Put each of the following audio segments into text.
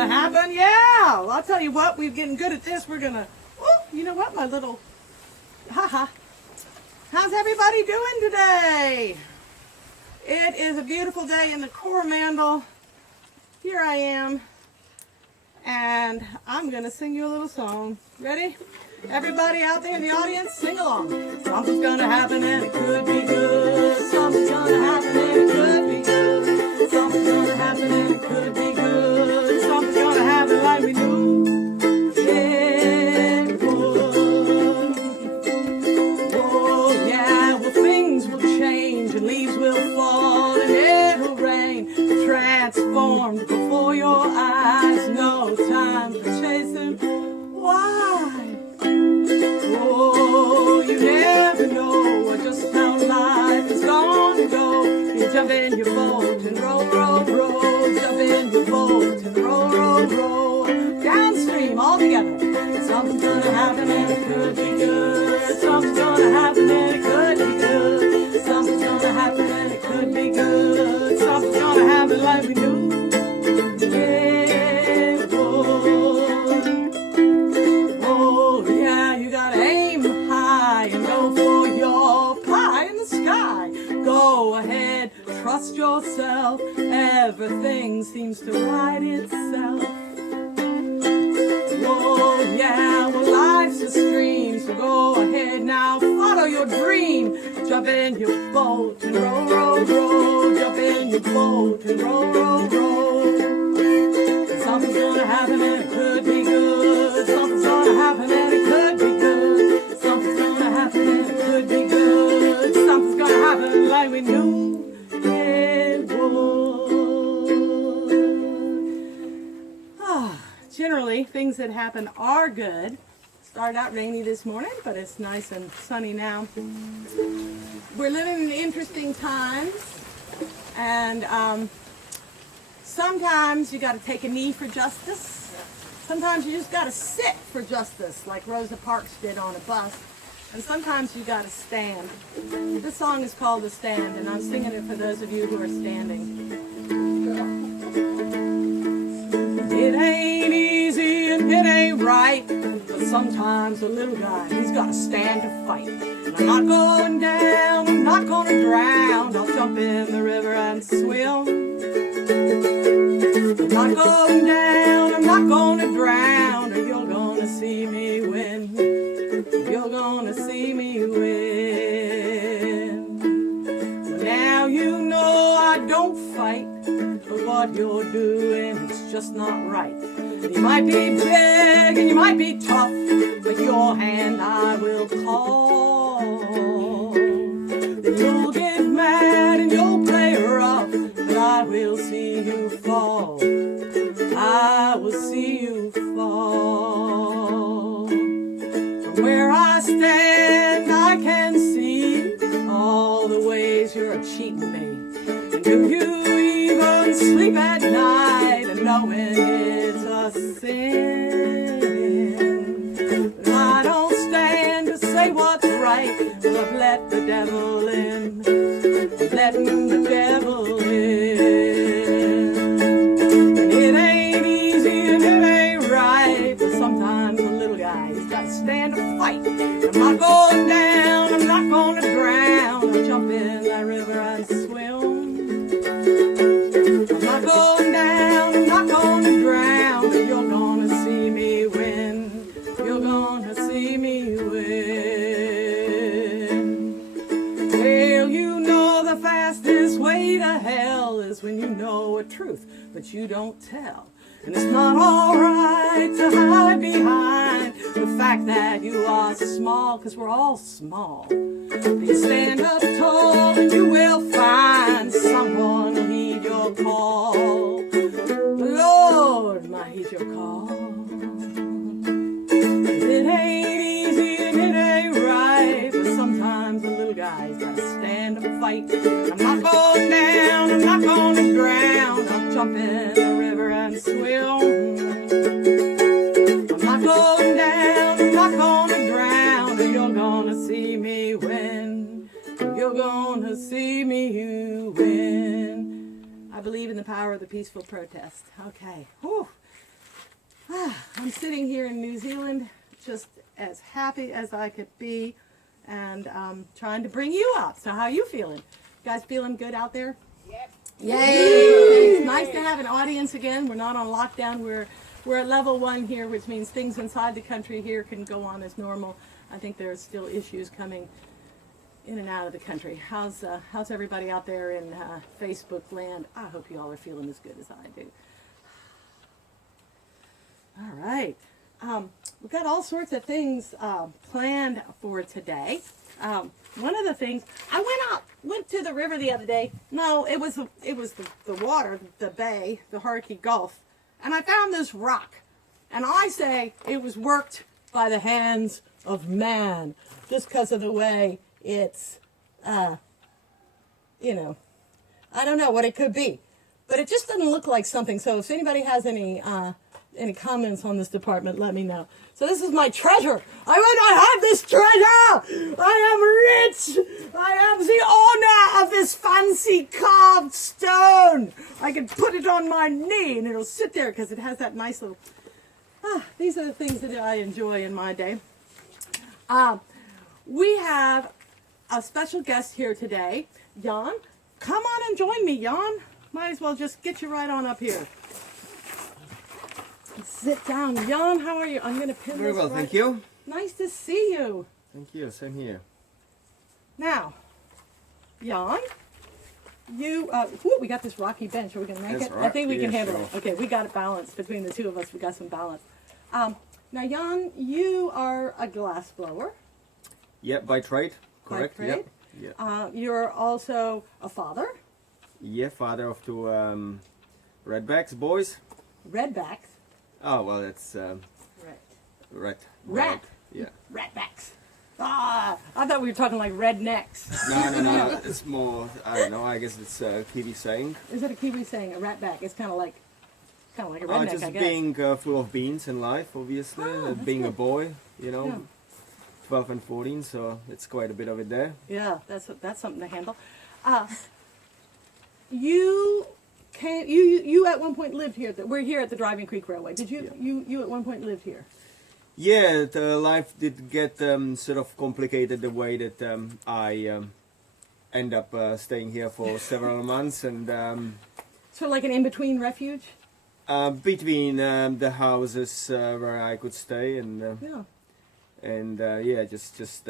gonna happen? Yeah! Well, I'll tell you what, we're getting good at this. We're gonna, oh, you know what, my little, haha. How's everybody doing today? It is a beautiful day in the Coromandel. Here I am, and I'm gonna sing you a little song. Ready? Everybody out there in the audience, sing along. Something's gonna happen and it could be good. Something's gonna happen and it could be good. Something's gonna happen and it could be good. Something's gonna happen like we knew it would. Oh yeah, well things will change and leaves will fall and it'll rain. Transformed before your eyes. No time for chasing. Why? Oh, you never know just how life is gonna go. You jump in your boat and roll, roll, roll. Jump in your boat and roll, roll, roll. Downstream all together. Something's gonna happen and it could be good. Something's gonna happen and it could be good. Something's gonna happen and it could be good. Something's gonna happen like we knew. Trust yourself, everything seems to right itself. Oh yeah, well life's a stream, so go ahead now, follow your dream. Jump in your boat and roll, roll, roll. Jump in your boat and roll, roll, roll. Something's gonna happen and it could be good. Something's gonna happen and it could be good. Something's gonna happen and it could be good. Something's gonna happen like we knew. Generally, things that happen are good. Started out rainy this morning, but it's nice and sunny now. We're living in interesting times, and sometimes you got to take a knee for justice. Sometimes you just got to sit for justice, like Rosa Parks did on a bus. And sometimes you got to stand. This song is called "The Stand," and I'm singing it for those of you who are standing. It ain't easy and it ain't right, but sometimes a little guy, he's got to stand to fight. And I'm not going down, I'm not going to drown, I'll jump in the river and swim. I'm not going down, I'm not going to drown, or you're going to see me win. You're going to see me win. Now you know I don't fight, but what you're doing, it's just not right. You might be big and you might be tough, but your hand I will call. Then you'll get mad and you'll play rough, but I will see you fall. I will see you fall. From where I stand, I can see all the ways you're cheating me. And do you even sleep at night and knowing it's a sin? But I don't stand to say what's right, but I've let the devil in. I'm letting the devil in. And it ain't easy and it ain't right, but sometimes a little guy, he's got to stand to fight. I'm not going down, I'm not going to drown, I'll jump in that river and swim. I'm not going down, I'm not going to drown, but you're going to see me win. You're going to see me win. Well, you know the fastest way to hell is when you know a truth, but you don't tell. And it's not alright to hide behind the fact that you are small, because we're all small. You stand up tall and you will find someone who'll heed your call. Lord might heed your call. It ain't easy and it ain't right, but sometimes a little guy's got to stand and fight. I'm not going down, I'm not going to drown, I'll jump in the river and swim. I'm not going down, I'm not going to drown, and you're going to see me win. You're going to see me win. I believe in the power of the peaceful protest. Okay. Whew. I'm sitting here in New Zealand just as happy as I could be and trying to bring you up. So how you feeling? You guys feeling good out there? Yep. Yay! It's nice to have an audience again. We're not on lockdown. We're at level 1 here, which means things inside the country here can go on as normal. I think there are still issues coming in and out of the country. How's everybody out there in Facebook land? I hope you all are feeling as good as I do. All right. We've got all sorts of things planned for today. One of the things, I went to the river the other day. No, it was the water, the bay, the Hauraki Gulf, and I found this rock. And I say it was worked by the hands of man, just because of the way it's, you know, I don't know what it could be, but it just doesn't look like something. So if anybody has any comments on this department, let me know. So this is my treasure. I have this treasure. I am rich. I am the owner of this fancy carved stone. I can put it on my knee and it'll sit there because it has that nice little, these are the things that I enjoy in my day. We have a special guest here today. Jan, come on and join me, Jan. Might as well just get you right on up here. Sit down. Jan, how are you? I'm going to pin Very this well, right. thank you. Nice to see you. Thank you, same here. Now, Jan, you, we got this rocky bench. Are we going to make That's it? right. I think we can Yeah, handle sure. it. Okay, we got it balanced between the two of us. We got some balance. Now, Jan, you are a glass blower. Yeah, by trade, correct? By trade? Yep. Yeah. You're also a father. Yeah, father of two redbacks boys. Redbacks. Oh well, that's Right. rat. Yeah. Ratbacks. I thought we were talking like rednecks. No. It's more. I don't know. I guess it's a Kiwi saying. Is it a Kiwi saying? A ratback? It's kind of like a redneck, Just I guess. being full of beans in life, obviously. Oh, that's being a good. boy, you know, Yeah. 12 and 14, so it's quite a bit of it there. Yeah, that's something to handle. You at one point lived here. We're here at the Driving Creek Railway. Did you? Yeah. You at one point lived here. Yeah, the life did get sort of complicated the way that I end up staying here for several months and Sort of like an in-between refuge. between the houses where I could stay and Yeah. just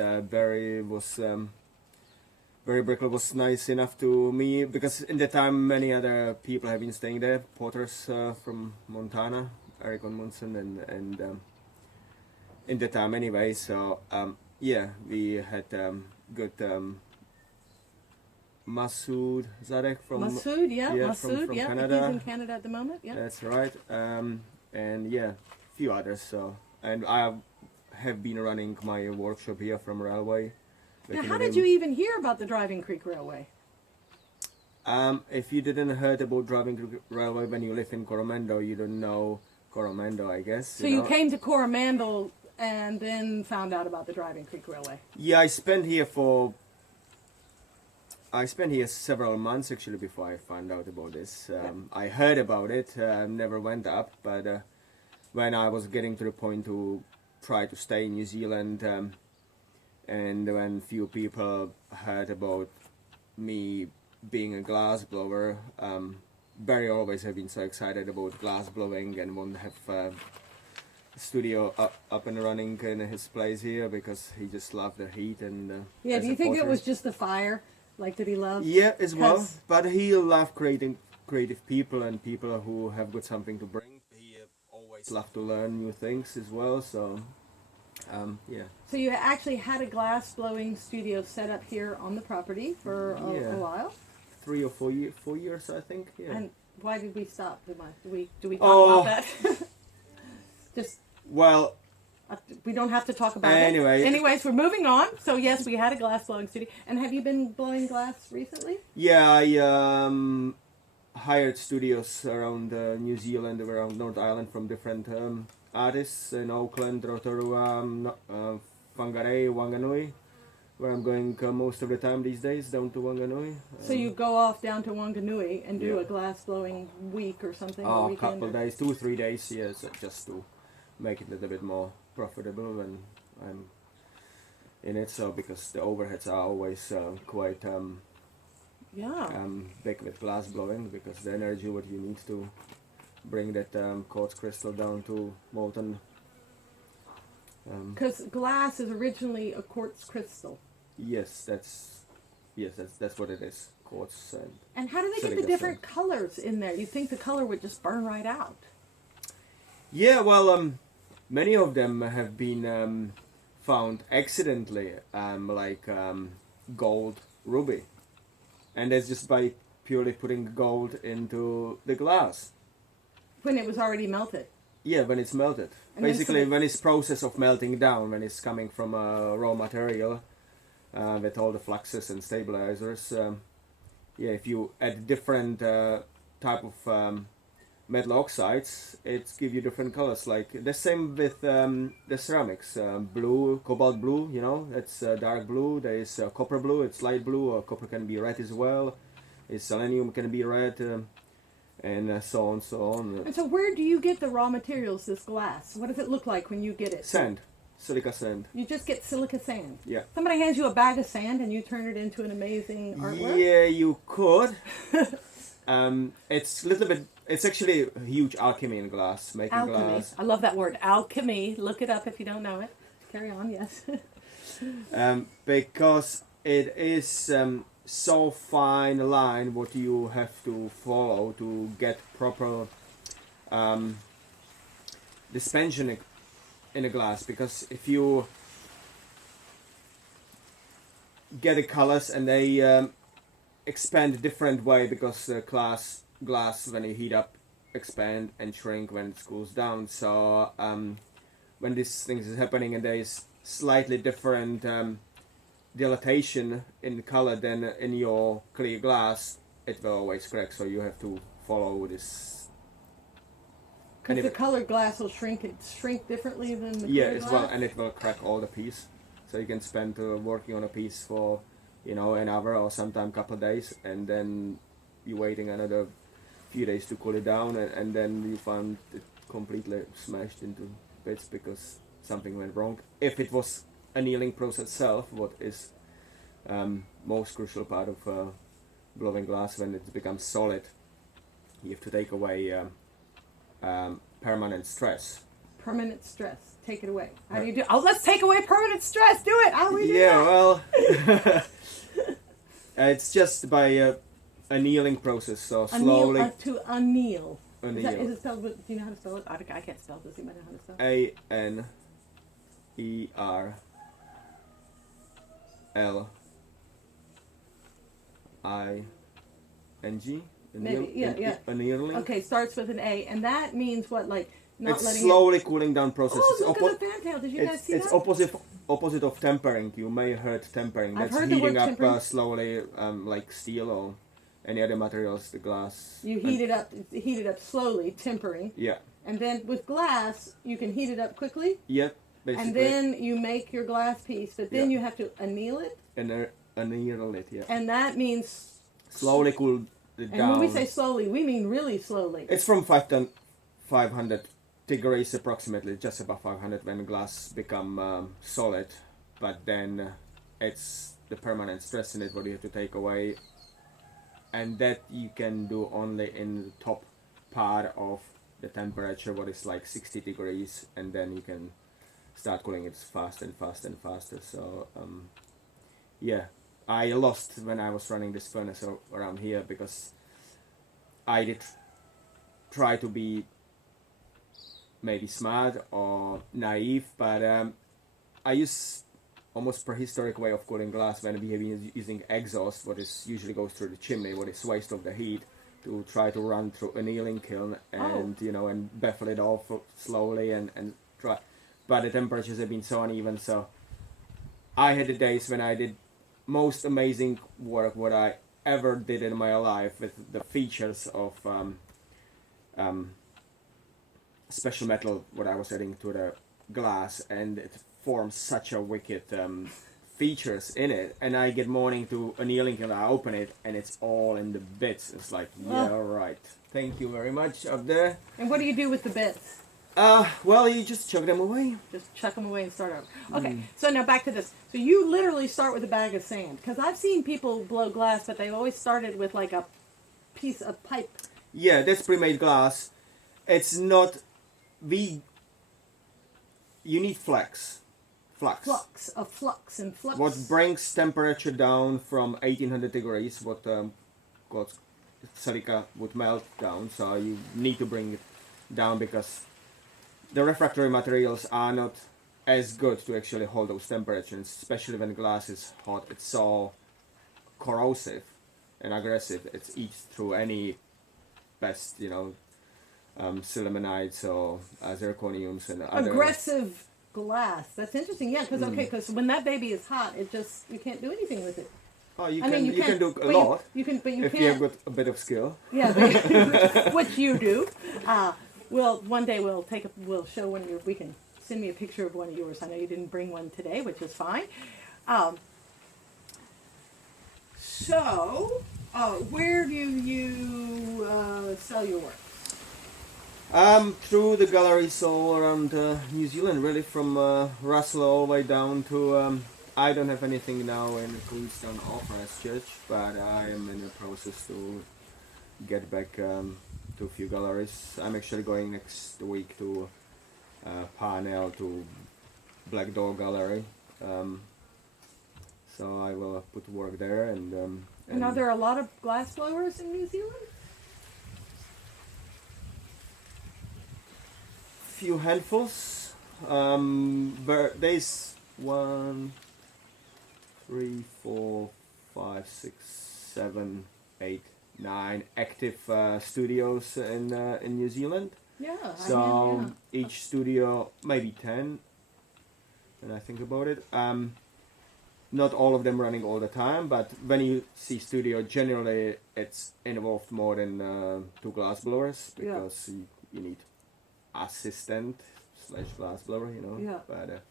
Barry Brickle was nice enough to me because in the time many other people have been staying there, porters from Montana, Eric Munson and in the time anyway. So we had good Masood Zadek from Masood, Masood, from yeah. Canada. He's in Canada at the moment. Yeah. That's right. And yeah, a few others. So and I have been running my workshop here from Railway. Now, how did you even hear about the Driving Creek Railway? If you didn't heard about Driving Creek Railway when you live in Coromandel, you don't know Coromandel, I guess. So you came to Coromandel and then found out about the Driving Creek Railway. Yeah, I spent here several months actually before I found out about this. I heard about it, never went up, but when I was getting to the point to try to stay in New Zealand, and when few people heard about me being a glass blower, Barry always have been so excited about glass blowing and want to have studio up and running in his place here because he just loved the heat and Yeah, as do a you think it porter. was just the fire, like that he loved? Yeah, as well. 'Cause- But he loved creating creative people and people who have got something to bring. He always loved to learn new things as well. So yeah. So you actually had a glass blowing studio set up here on the property for Yeah. a while. 3 or 4 years, I think. Yeah. And why did we stop? Do we talk Oh. about that? Just Well, we don't have to talk about Anyway. it. Anyways, we're moving on. So yes, we had a glass blowing studio. And have you been blowing glass recently? yeah, I hired studios around New Zealand, around North Island from different artists in Auckland, Rotorua, Whangarei, Wanganui, where I'm going most of the time these days, down to Wanganui. So you go off down to Wanganui and do Yeah. a glass blowing week or something? or a weekend couple or- days, 2 or 3 days, yes, just to make it a little bit more profitable when I'm in it. So because the overheads are always quite Yeah. big with glass blowing, because the energy what you need to bring that quartz crystal down to molten. Because glass is originally a quartz crystal. Yes, that's what it is. Quartz and. And how do they get the different colors in there? You think the color would just burn right out? Yeah, well, many of them have been found accidentally, like gold ruby, and that's just by purely putting gold into the glass. When it was already melted. Yeah, when it's melted. And basically, when it's process of melting down, when it's coming from a raw material with all the fluxes and stabilizers. Yeah, if you add different type of metal oxides, it gives you different colors. Like the same with the ceramics, blue, cobalt blue. You know, it's dark blue. There is copper blue. It's light blue. Or copper can be red as well. Selenium can be red, and so on, so on. And so, where do you get the raw materials? This glass. What does it look like when you get it? Sand, silica sand. You just get silica sand. Yeah. Somebody hands you a bag of sand and you turn it into an amazing artwork. Yeah, you could. It's a little bit. It's actually a huge alchemy in glass, making Alchemy. glass. I love that word, alchemy. Look it up if you don't know it. Carry on, yes. Because it is so fine a line what you have to follow to get proper dispension in a glass. Because if you get the colors and they expand a different way, because glass when you heat up expand and shrink when it cools down. So when these things is happening and there is slightly different dilatation in color than in your clear glass, it will always crack. So you have to follow this. Because the colored glass will shrink differently than the clear as glass? well, and it will crack all the piece. So you can spend working on a piece for an hour or sometimes couple of days, and then you're waiting another few days to cool it down, and then you find it completely smashed into bits because something went wrong. If it was annealing process itself, what is most crucial part of blowing glass, when it becomes solid, you have to take away permanent stress. Permanent stress. Take it away. How do you do? Oh, let's take away permanent stress. Do it. How do we do Yeah, that? well, it's just by annealing process. So slowly. To anneal. Anneal. Is it spelled? Do you know how to spell it? I can't spell. Does anybody know how to spell? ANERLING. Maybe. Yeah. Annealing. Okay, starts with an A, and that means what? Like not it's letting slowly it... cooling down process. Oh, It's look at the fantail. Did you guys see it's that? opposite of tempering. You may have heard tempering. I've That's heard the heating word up tempering. slowly, like steel or any other materials. The glass. You heat it up slowly, tempering. Yeah. And then with glass, you can heat it up quickly. Yeah. Basically. And then you make your glass piece, but then Yeah. you have to anneal it. Anneal it. Yeah. And that means Slowly cool it down. And when we say slowly, we mean really slowly. It's from 500 degrees approximately, just about 500 when glass become solid. But then it's the permanent stress in it what you have to take away, and that you can do only in the top part of the temperature, what is like 60 degrees, and then you can start cooling it faster and faster and faster. So yeah, I lost when I was running this furnace around here, because I did try to be maybe smart or naive, but I use almost prehistoric way of cooling glass when we have been using exhaust, what is usually goes through the chimney, what is waste of the heat, to try to run through annealing kiln and and baffle it off slowly and try. But the temperatures have been so uneven, so I had the days when I did most amazing work what I ever did in my life, with the features of special metal what I was adding to the glass, and it forms such a wicked features in it, and I get morning to annealing and I open it and it's all in the bits. It's like, yeah, right, thank you very much up there. And what do you do with the bits? Well, you just chuck them away. Just chuck them away and start over. Okay, so now back to this. So you literally start with a bag of sand. Because I've seen people blow glass, but they've always started with like a piece of pipe. Yeah, that's pre-made glass. It's not. We. You need flax. Flux. Flux and flux. What brings temperature down from 1800 degrees, what got silica would melt down, so you need to bring it down because the refractory materials are not as good to actually hold those temperatures, especially when glass is hot. It's so corrosive and aggressive. It eats through any best, sillimanites or zirconiums and other... Aggressive glass. That's interesting. Yeah, because when that baby is hot, you can't do anything with it. Oh, you can do a lot. You can, but you if can't. you have got a bit of skill. Yeah, which you do. One day we'll show one of your. We can send me a picture of one of yours. I know you didn't bring one today, which is fine. Where do you sell your work? Through the galleries all around New Zealand, really from Russell all the way down to. I don't have anything now in Queenstown or Christchurch, but I am in the process to get back to a few galleries. I'm actually going next week to Parnell to Black Door Gallery, so I will put work there. And are there a lot of glass blowers in New Zealand? Few handfuls. There's 1, 3, 4, 5, 6, 7, 8, 9 active studios in New Zealand. Yeah. So each studio maybe 10. When I think about it, not all of them running all the time, but when you see studio, generally it's involved more than 2 glass blowers because you need assistant / glass blower, but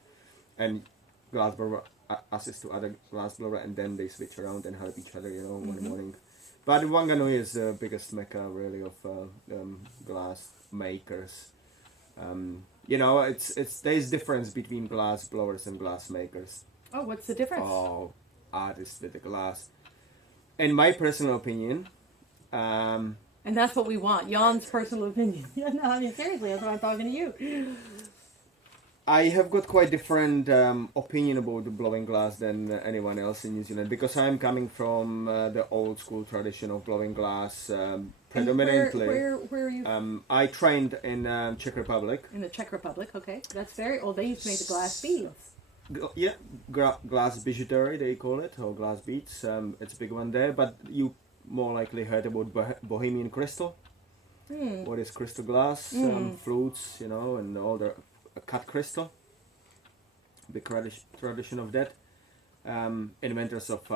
and glass blower assist to other glass blower, and then they switch around and help each other, one morning. But Wanganui is the biggest mecca really of glass makers. There's difference between glass blowers and glass makers. Oh, what's the difference? Oh, artists with the glass. In my personal opinion. And that's what we want, Jan's personal opinion. Yeah, no, I mean, seriously, that's why I'm talking to you. I have got quite different opinion about the blowing glass than anyone else in New Zealand, because I'm coming from the old school tradition of blowing glass predominantly. Where are you? I trained in Czech Republic. In the Czech Republic, okay. That's very old. They used to make the glass beads. Glass bijouterie, they call it, or glass beads. It's a big one there, but you more likely heard about Bohemian crystal. What is crystal glass? Flutes, and all the cut crystal. Big tradition of that. Inventors of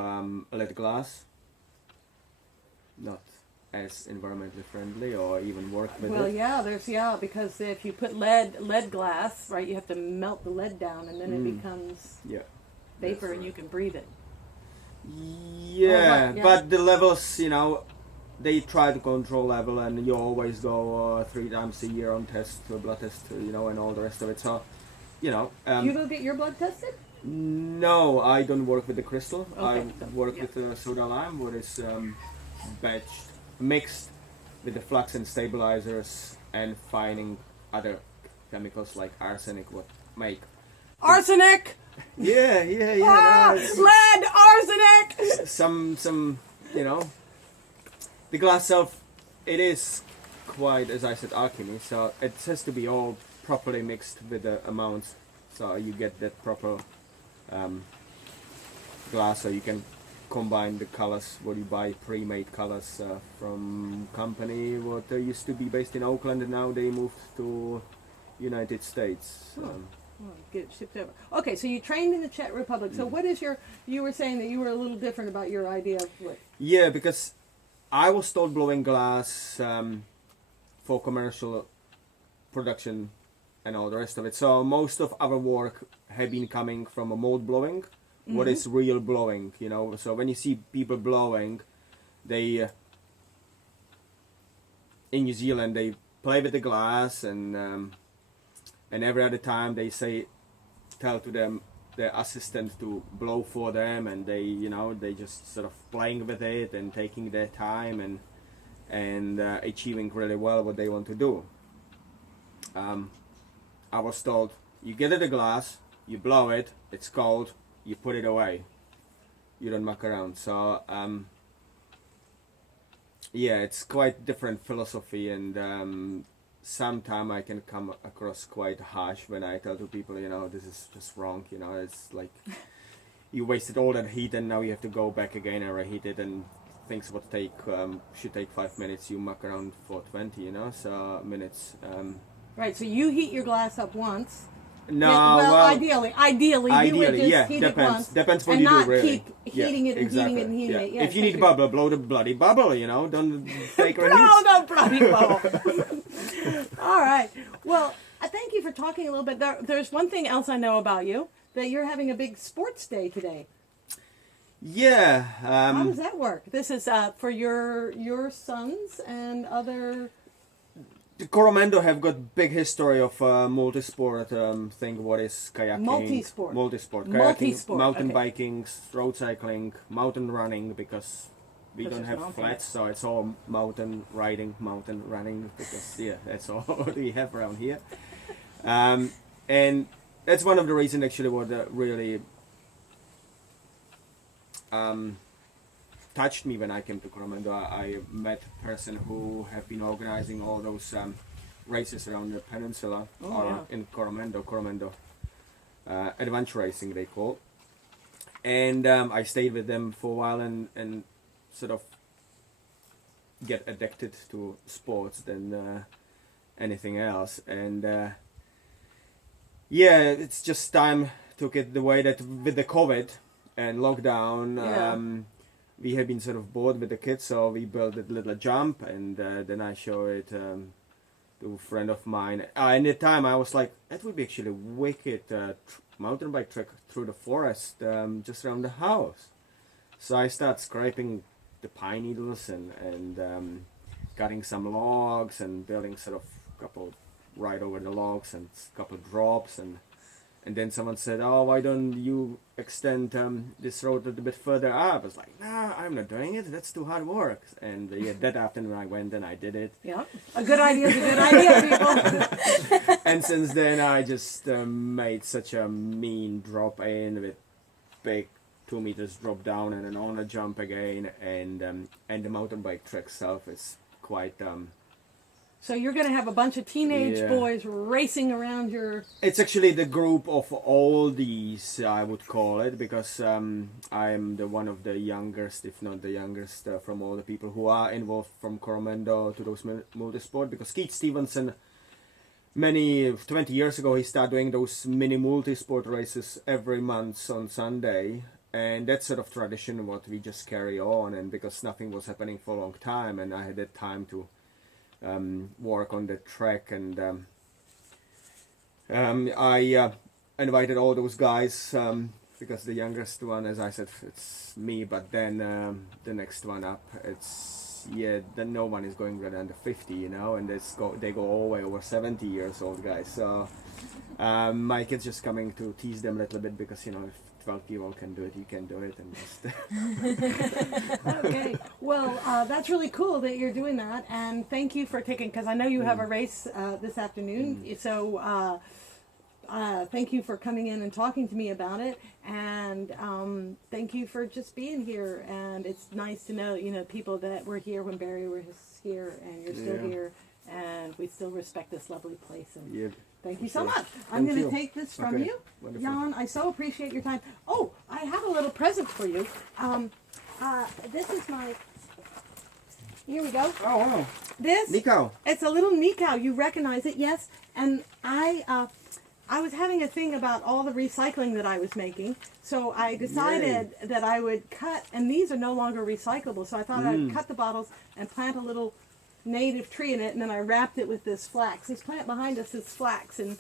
lead glass. Not as environmentally friendly or even work with it. Well, because if you put lead glass, right, you have to melt the lead down and then it becomes vapor and you can breathe it. Yeah, but the levels, they try to control level, and you always go 3 times a year on test, blood test, and all the rest of it. So, you go get your blood tested? No, I don't work with the crystal. Okay, I work with soda lime, what is mixed with the flux and stabilizers, and finding other chemicals like arsenic what make. Arsenic! Yeah. Lead, arsenic! Some, the glass itself, it is quite, as I said, alchemy. So it has to be all properly mixed with the amounts, so you get that proper glass. So you can combine the colors. What you buy pre-made colors from company what used to be based in Oakland, and now they moved to United States. Get it shipped over. Okay, so you trained in the Czech Republic. So what is you were saying that you were a little different about your idea of what? Yeah, because I was told blowing glass for commercial production and all the rest of it. So most of our work have been coming from a mold blowing. What is real blowing, So when you see people blowing, they in New Zealand they play with the glass and and every other time they tell to them their assistant to blow for them, and they just sort of playing with it and taking their time and achieving really well what they want to do. I was told, you get at a glass, you blow it, it's cold, you put it away, you don't muck around. So yeah, it's quite different philosophy, and sometimes I can come across quite harsh when I tell to people, this is just wrong. It's like you wasted all that heat and now you have to go back again and reheat it, and things should take 5 minutes, you muck around for 20, so minutes. Right, so you heat your glass up once. No, Yeah, well, ideally, you would just yeah, heat it once. Depends what and you do, not really. keep heating it and heating it and heating it. Yeah, if you need bubble, blow the bloody bubble, don't take her blow the bloody bubble. All right. Well, thank you for talking a little bit. There's one thing else I know about you, that you're having a big sports day today. Yeah. How does that work? This is for your sons and other... The Coromando have got big history of multi-sport thing. What is kayaking? Multi-sport. Kayaking, Multi-sport, mountain okay. biking, road cycling, mountain running, because we don't have flats, so it's all mountain riding, mountain running, because that's all we have around here. And that's one of the reasons actually what really touched me when I came to Coromando. I met a person who have been organizing all those races around the peninsula, in Coromando adventure racing they call. And I stayed with them for a while and sort of get addicted to sports than anything else. And it's just time took it the way that with the COVID and lockdown, we have been sort of bored with the kids, so we built a little jump, and then I showed it to a friend of mine. And at the time I was like, that would be actually a wicked mountain bike trek through the forest just around the house. So I started scraping the pine needles and cutting some logs and building sort of a couple right over the logs and a couple drops, and then someone said, oh, why don't you extend this road a little bit further up? I was like, nah, I'm not doing it. That's too hard work. And that afternoon I went and I did it. Yeah, a good idea is a good idea, people. And since then I just made such a mean drop in with big 2 meters drop down and then on a jump again. And the mountain bike trek itself is quite... So you're going to have a bunch of teenage boys racing around your... It's actually the group of oldies, I would call it, because I'm the one of the youngest, if not the youngest, from all the people who are involved from Coromando to those multisport. Because Keith Stevenson, 20 years ago, he started doing those mini multisport races every month on Sunday. And that's sort of tradition what we just carry on. And because nothing was happening for a long time, and I had that time to work on the track, and I invited all those guys because the youngest one, as I said, it's me, but then the next one up, then no one is going rather under 50, and they go all the way over 70 years old guys. So my kid's just coming to tease them a little bit, because if 12 people can do it, you can do it, and just Okay, well, that's really cool that you're doing that, and thank you for taking, because I know you have a race this afternoon, so thank you for coming in and talking to me about it, and thank you for just being here. And it's nice to know, people that were here when Barry was here, and you're still here, and we still respect this lovely place. And thank you so much. I'm going to take this from you. Wonderful. Jan, I so appreciate your time. Oh, I have a little present for you. This is my... Here we go. Oh, wow. This... Nikau. It's a little Nikau. You recognize it, yes. And I was having a thing about all the recycling that I was making. So I decided that I would cut... And these are no longer recyclable. So I thought I'd cut the bottles and plant a little native tree in it, and then I wrapped it with this flax. This plant behind us is flax, and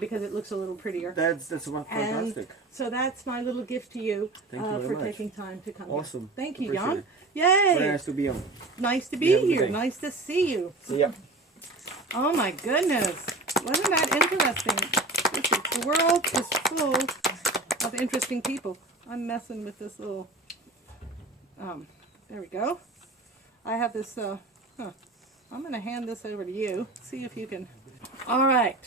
because it looks a little prettier. That's fantastic. And so that's my little gift to you, for much. taking time to come. Awesome. Here. Thank you, Appreciate Jan. it. Yay! Very nice to be on. Nice to be here. Nice to see you. See ya. Oh my goodness. Wasn't that interesting? The world is full of interesting people. I'm messing with this little, there we go. I have this, I'm going to hand this over to you. See if you can. All right.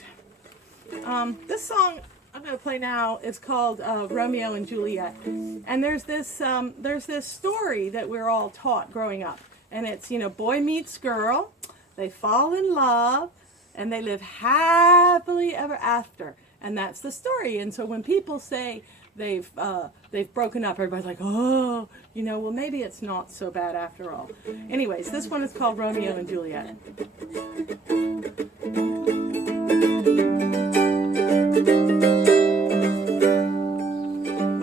This song I'm going to play now is called Romeo and Juliet. And there's this story that we're all taught growing up. And it's, boy meets girl, they fall in love, and they live happily ever after. And that's the story. And so when people say they've broken up, everybody's like, oh, well, maybe it's not so bad after all. Anyways, this one is called Romeo and Juliet.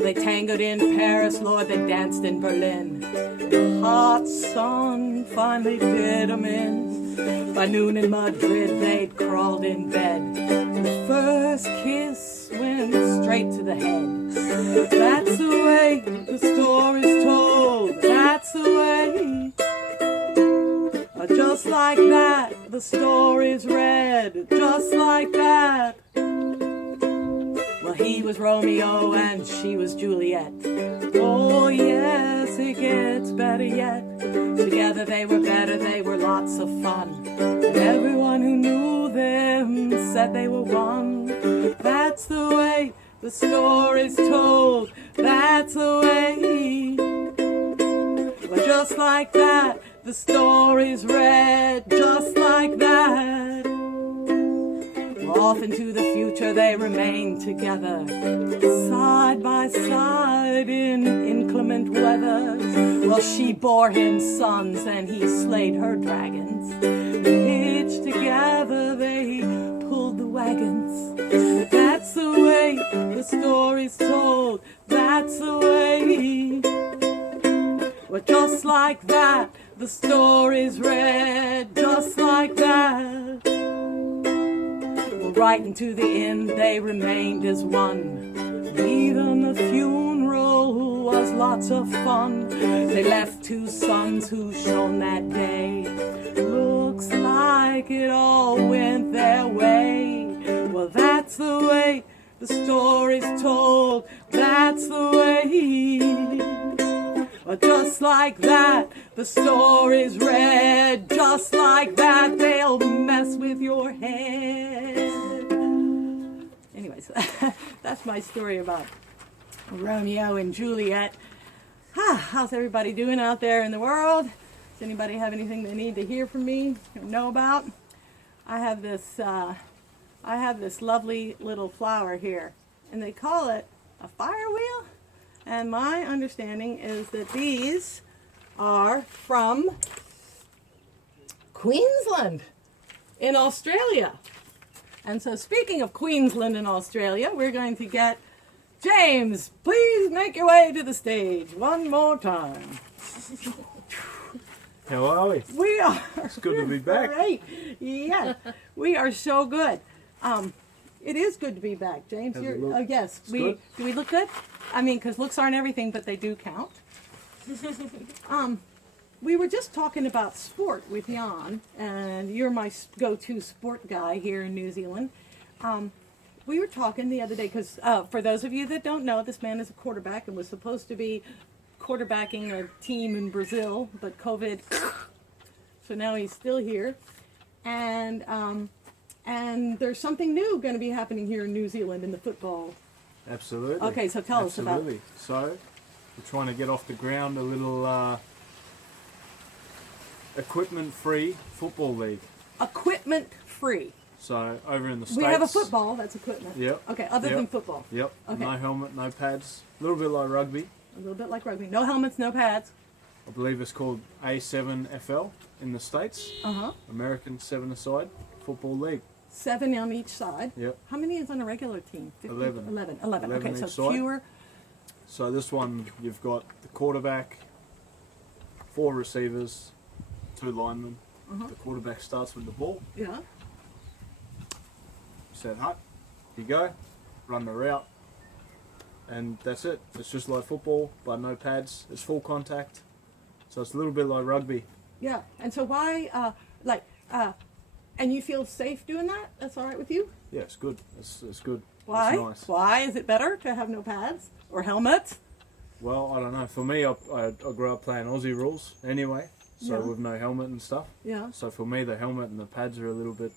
They tangoed in Paris, Lord, they danced in Berlin. The hot sun finally did them in. By noon in Madrid, they'd crawled in bed. The first kiss went straight to the head. That's the way the story's told. That's the way. Just like that, the story's read. Just like that. Well, he was Romeo and she was Juliet. Oh yes, it gets better yet. Together they were better, they were lots of fun. And everyone who knew them said they were one. That's the way the story's told. That's the way. Well, just like that, the story's read. Just like that. Off into the future they remained together, side by side in inclement weather. Well, she bore him sons and he slayed her dragons. Hitched together they pulled the wagons. That's the way the story's told. That's the way. Well, just like that, the story's read. Just like that. Right into the end they remained as one. Even the funeral was lots of fun. They left two sons who shone that day. Looks like it all went their way. Well, that's the way the story's told. That's the way. Well, just like that, the story's read. Just like that, they'll mess with your head. Anyways, that's my story about Romeo and Juliet. How's everybody doing out there in the world? Does anybody have anything they need to hear from me or know about? I have this lovely little flower here, and they call it a fire wheel. And my understanding is that these are from Queensland in Australia. And so speaking of Queensland and Australia, we're going to get James. Please make your way to the stage one more time. How are we? We are. It's good to be back. Great. Yeah, we are so good. It is good to be back, James. How's it look? Yes. It's good? Do we look good? I mean, because looks aren't everything, but they do count. We were just talking about sport with Jan, and you're my go-to sport guy here in New Zealand. We were talking the other day, because for those of you that don't know, this man is a quarterback and was supposed to be quarterbacking a team in Brazil, but COVID, so now he's still here. And there's something new going to be happening here in New Zealand in the football. Absolutely. Okay, so tell us about it. Absolutely. So, we're trying to get off the ground a little equipment-free football league. Equipment free. So, over in the States... We have a football, that's equipment. Yep. Okay, other Yep. than football. Yep. Okay. No helmet, no pads. A little bit like rugby. A little bit like rugby. No helmets, no pads. I believe it's called A7FL in the States. Uh-huh. American 7-a-side football league. 7 on each side. Yep. How many is on a regular team? 50? 11. 11. Okay, so each side. fewer. So this one, you've got the quarterback, 4 receivers, 2 linemen. Uh-huh. The quarterback starts with the ball. Yeah. Set hut, you go, run the route, and that's it. It's just like football, but no pads. It's full contact, so it's a little bit like rugby. Yeah. And so why, And you feel safe doing that? That's all right with you? Yeah, it's good. It's good. Why? It's nice. Why is it better to have no pads or helmets? Well, I don't know. For me, I grew up playing Aussie rules anyway, so Yeah. with no helmet and stuff. Yeah. So for me, the helmet and the pads are a little bit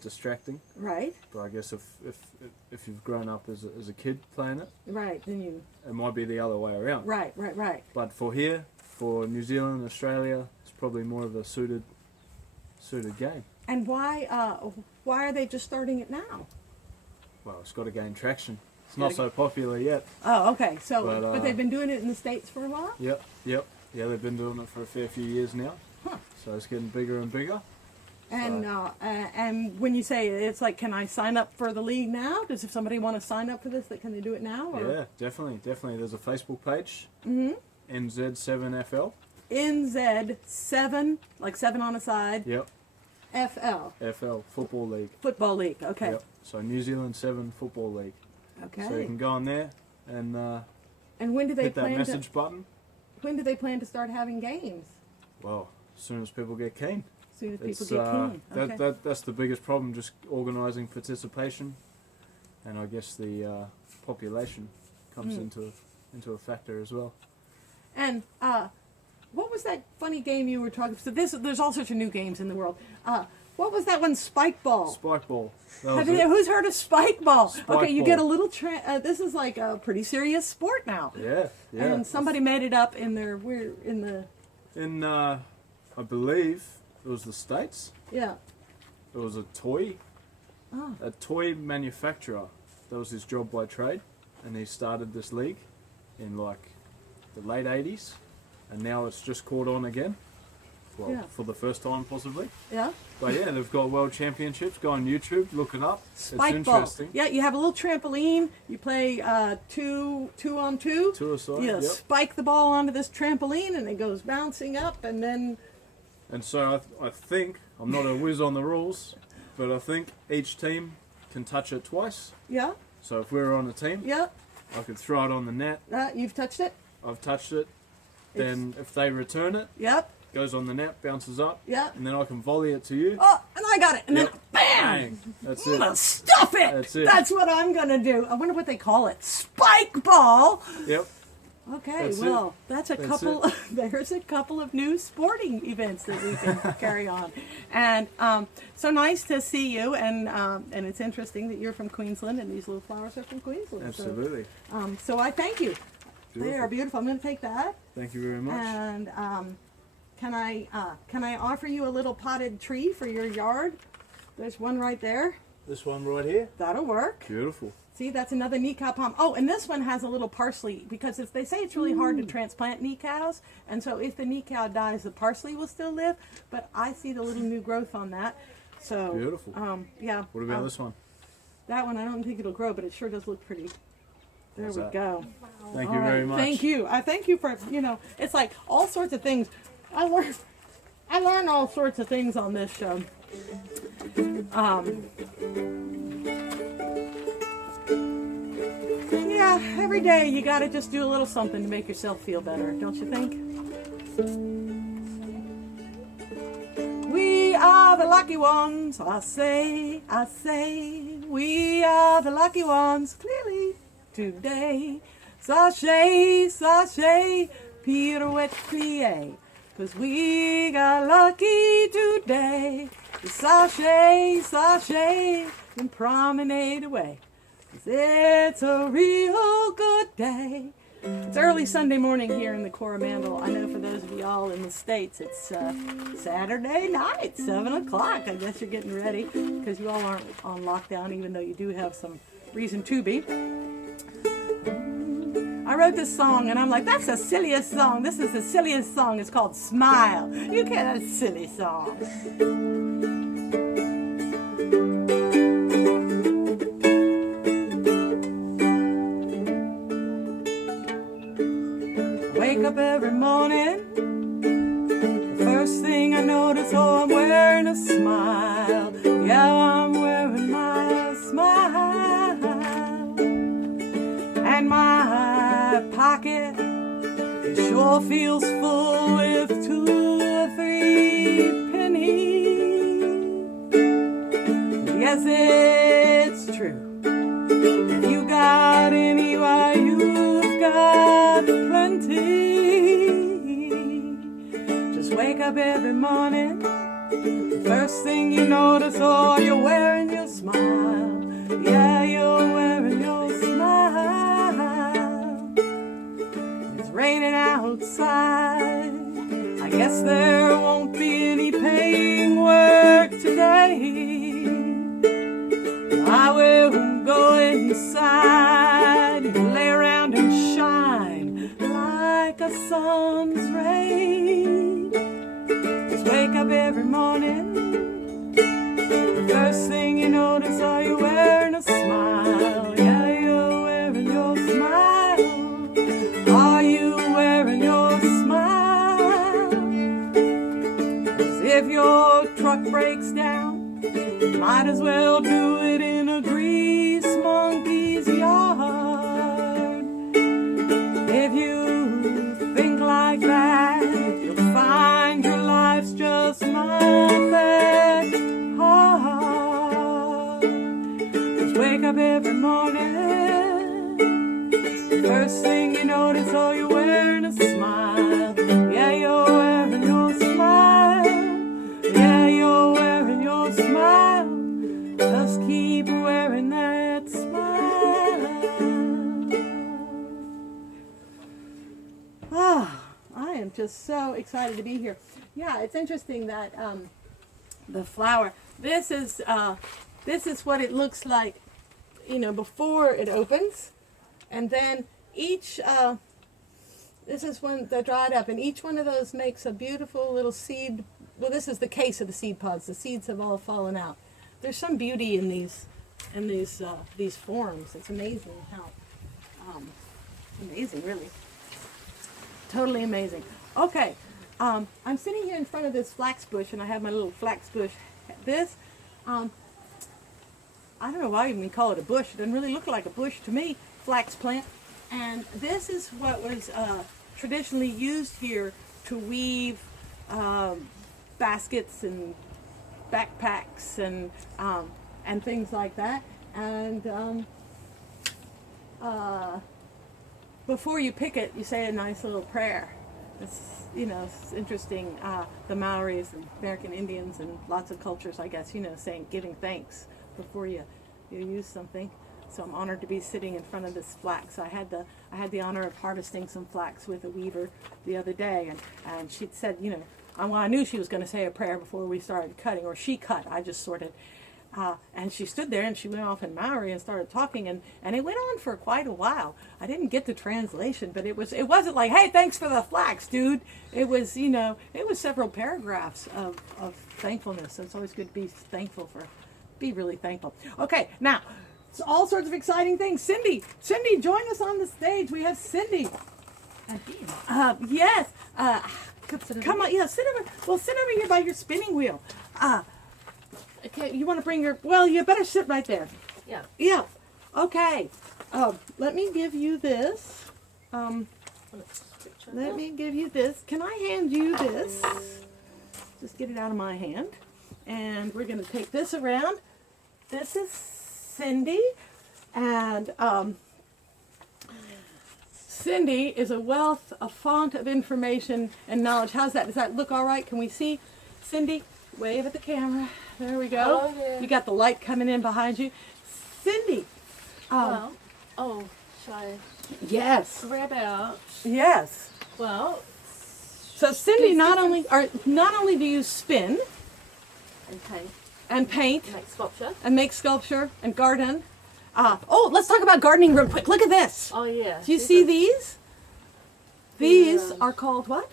distracting. Right. But I guess if you've grown up as a kid playing it, Right. Then you. it might be the other way around. Right. Right. Right. But for here, for New Zealand, Australia, it's probably more of a suited game. And why are they just starting it now? Well, it's got to gain traction. It's not Gotta so popular yet. Oh, okay. So, But, but they've been doing it in the States for a while? Yep. Yeah, they've been doing it for a fair few years now. Huh. So it's getting bigger and bigger. And when you say it's like, can I sign up for the league now? Does if somebody want to sign up for this, can they do it now? Or? Yeah, definitely. There's a Facebook page, Mm-hmm. NZ7FL. NZ7, like 7 on a side. Yep, FL, FL, Football League. Football League. Okay. Yep. So New Zealand 7 Football League. Okay. So you can go on there and And when do they hit that plan message button. When do they plan to start having games? Well, as soon as people get keen. As soon as people It's, get keen. Okay. that's the biggest problem, just organising participation, and I guess the population comes into a factor as well. And what was that funny game you were talking? So there's all sorts of new games in the world. What was that one? Spike ball. Spike ball. That was Who's heard of spike ball? Spike okay, you ball. get a little. This is like a pretty serious sport now. Yeah. And somebody made it up in their. We're in the. In I believe it was the States. Yeah. It was a toy Oh. a toy manufacturer. That was his job by trade, and he started this league in like the late 80s, and now it's just caught on again. Well, Yeah. for the first time possibly. Yeah. But yeah, they've got world championships. Go on YouTube, look it up. Spike it's ball. interesting. Yeah, you have a little trampoline. You play two on two. Two aside. You Yep. spike the ball onto this trampoline, and it goes bouncing up, and then And so I think, I'm not a whiz on the rules, but I think each team can touch it twice. yeah, So if we're on a team, yeah. I could throw it on the net. You've touched it. I've touched it. Then if they return it, Yep. goes on the net, bounces up, Yep. and then I can volley it to you. Oh, and I got it, and Yep. then bam! Bang. That's I'm it. gonna stuff it. That's it. That's what I'm gonna do. I wonder what they call it. Spike ball. Yep. Okay, That's well, it. that's a That's couple. it. There's a couple of new sporting events that we can carry on, and so nice to see you. And it's interesting that you're from Queensland, and these little flowers are from Queensland. Absolutely. So I thank you. They Beautiful. are beautiful. I'm going to take that. Thank you very much. And can I offer you a little potted tree for your yard? There's one right there. This one right here. That'll work. Beautiful. See, that's another knee cow palm. Oh, and this one has a little parsley because they say it's really hard to transplant knee cows, and so if the knee cow dies, the parsley will still live. But I see the little new growth on that. So Beautiful. Yeah. What about this one? That one I don't think it'll grow, but it sure does look pretty. There How's we that? go. Thank All you very right, much. Thank you. I thank you for it's like all sorts of things. I learn all sorts of things on this show. Yeah, every day you gotta just do a little something to make yourself feel better, don't you think? We are the lucky ones, I say, we are the lucky ones, clearly today. Sachet, sachet, pirouette, plie, 'cause we got lucky today. Sachet, sachet, and promenade away. 'Cause it's a real good day. It's early Sunday morning here in the Coromandel. I know for those of y'all in the States, it's Saturday night, 7 o'clock. I guess you're getting ready because you all aren't on lockdown, even though you do have some reason to be. I wrote this song and I'm like, that's the silliest song. This is the silliest song. It's called Smile. You can't have a silly song. Wake up every morning. The first thing I notice, oh, I'm wearing a smile. Yeah, I'm wearing my smile. And my pocket, it sure feels full with 2 or 3 pennies. Yes, it's true. If you got any, why you've got plenty. Just wake up every morning. First thing you notice, oh, you're wearing your smile. Yeah, you're wearing your smile. It's raining outside. I guess there won't be any paying work today. I will go inside and lay around and shine like a sun's ray. Just wake up every morning. First thing you notice, are you wearing a smile? Yeah, you're wearing your smile. Are you wearing your smile? 'Cause if your truck breaks down, might as well do it in a grease monkey's yard. If you think like that, you'll find your life's just not that hard. Just wake up every morning. First thing you notice, oh, you're wearing a smile. Yeah, you're wearing your smile. Yeah, you're wearing your smile. Just keep wearing that smile. Ah, I am just so excited to be here. Yeah, it's interesting that the flower. This is what it looks like, before it opens, and then each. This is one that dried up, and each one of those makes a beautiful little seed. Well, this is the case of the seed pods. The seeds have all fallen out. There's some beauty in these forms. It's amazing how amazing, really, totally amazing. Okay, I'm sitting here in front of this flax bush, and I have my little flax bush. This, I don't know why we call it a bush. It doesn't really look like a bush to me. Flax plant, and this is what was traditionally used here to weave baskets and backpacks and things like that. And before you pick it, you say a nice little prayer. It's interesting. The Maoris and American Indians and lots of cultures, I guess, saying giving thanks before you use something. So I'm honored to be sitting in front of this flax. I had the honor of harvesting some flax with a weaver the other day, and she said, I knew she was going to say a prayer before we started cutting, or she cut. I just sorted. And she stood there and she went off in Maori and started talking, and it went on for quite a while. I didn't get the translation, but it wasn't like, hey, thanks for the flax, dude. It was, it was several paragraphs of thankfulness. So it's always good to be be really thankful. Okay, now, it's all sorts of exciting things. Cindy, join us on the stage. We have Cindy. Yes. Come on, yeah, sit over here by your spinning wheel. Okay, you want to bring you better sit right there. Yeah. Yeah. Okay. Let me give you this. Let me give you this. Can I hand you this? Just get it out of my hand. And we're going to take this around. This is Cindy. And Cindy is a font of information and knowledge. How's that? Does that look all right? Can we see? Cindy, wave at the camera. There we go. Hello there. You got the light coming in behind you. Cindy. Shall I Yes. grab out? Yes. Well, So Cindy, not only do you spin and paint, and make sculpture and garden. Let's talk about gardening real quick. Look at this. Oh yeah. Do you see these? These are called what?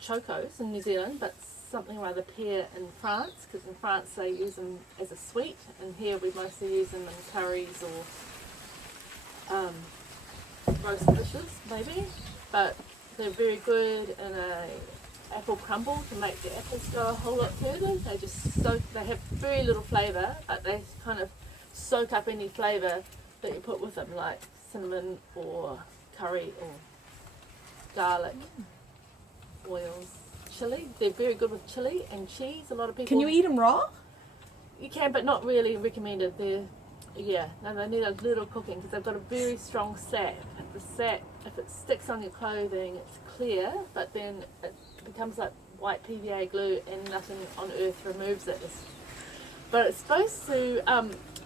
Chocos in New Zealand, but something rather pear in France, because in France they use them as a sweet, and here we mostly use them in curries or roast dishes maybe. But they're very good in a apple crumble to make the apples go a whole lot further. They have very little flavour, but they kind of soak up any flavour that you put with them, like cinnamon or curry or garlic, oils, chili. They're very good with chili and cheese. A lot of people. Can you eat them raw? You can, but not really recommended. They need a little cooking because they've got a very strong sap. The sap, if it sticks on your clothing, it's clear, but then it becomes like white PVA glue and nothing on earth removes it. But it's supposed to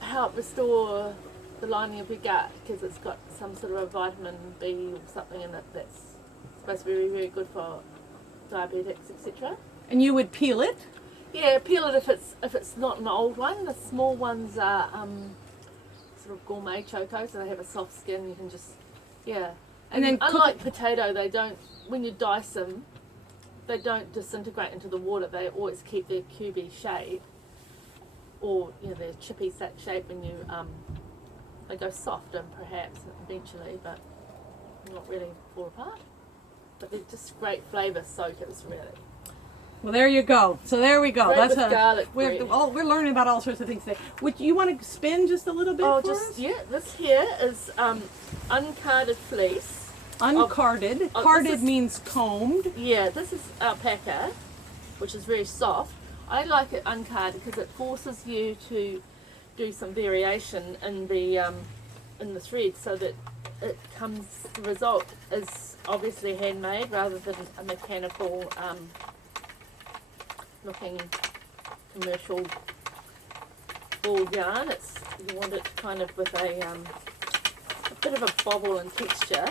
help restore the lining of your gut because it's got some sort of a vitamin B or something in it that's supposed to be very, very good for diabetics, etc. And you would peel it? Yeah, peel it if it's not an old one. The small ones are sort of gourmet choco, so they have a soft skin. You can just And then unlike potato, they don't, when you dice them, they don't disintegrate into the water. They always keep their cubey shape, or their chippy shape when you they go softer perhaps eventually, but not really fall apart. But they're just great flavour soakers, really. Well, there you go. So there we go. Great That's with garlic bread. we're learning about all sorts of things today. Would you want to spin just a little bit for us? This here is uncarded fleece. Uncarded. Carded means combed. Yeah, this is alpaca, which is very soft. I like it uncarded because it forces you to do some variation in the thread, so that the result is obviously handmade rather than a mechanical looking commercial ball yarn. You want it kind of with a bit of a bobble and texture.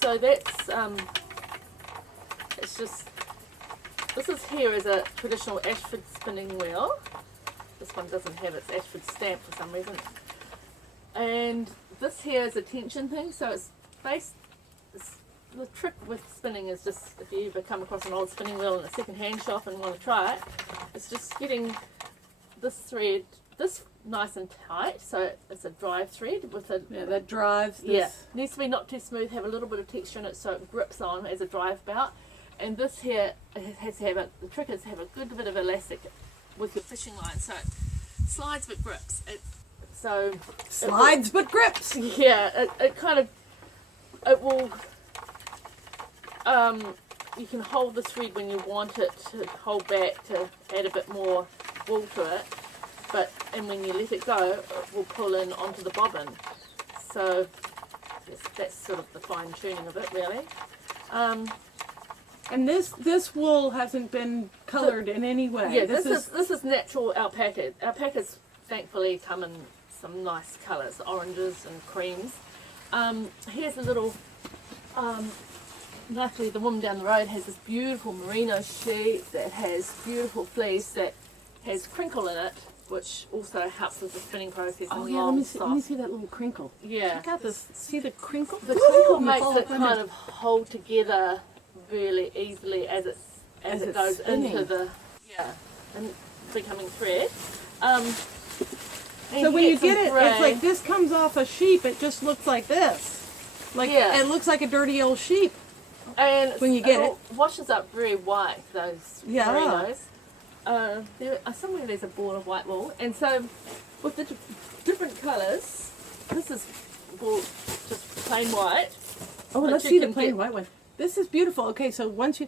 So that's it's just, this is here is a traditional Ashford spinning wheel. This one doesn't have its Ashford stamp for some reason. And this here is a tension thing, so the trick with spinning is just, if you ever come across an old spinning wheel in a second-hand shop and want to try it, it's just getting this thread, this nice and tight, so it's a drive thread with a... Yeah, that drives this. Yeah, needs to be not too smooth, have a little bit of texture in it so it grips on as a drive belt. And this here has to have the trick is to have a good bit of elastic with your fishing line, so it slides but grips. Slides but grips. Yeah, it will, you can hold the thread when you want it to hold back to add a bit more wool to it, and when you let it go, it will pull in onto the bobbin. So that's sort of the fine tuning of it, really. And this wool hasn't been colored in any way. Yeah, this is natural alpaca. Alpacas thankfully come in some nice colours, oranges and creams. Here's a little, luckily the woman down the road has this beautiful merino sheet that has beautiful fleece that has crinkle in it, which also helps with the spinning process. Oh and yeah, long, let me see that little crinkle. Yeah. Check out this. See the crinkle? The crinkle makes it kind of hold together really easily as it goes spinning. into the and becoming thread. So when you get it, it's like this comes off a sheep. It just looks like this. It looks like a dirty old sheep. And when you get it washes up very white. Those merinos. Somewhere there's a ball of white wool, and so with the different colours, this is wool just plain white. Oh, let's see the plain white one. This is beautiful. Okay, so once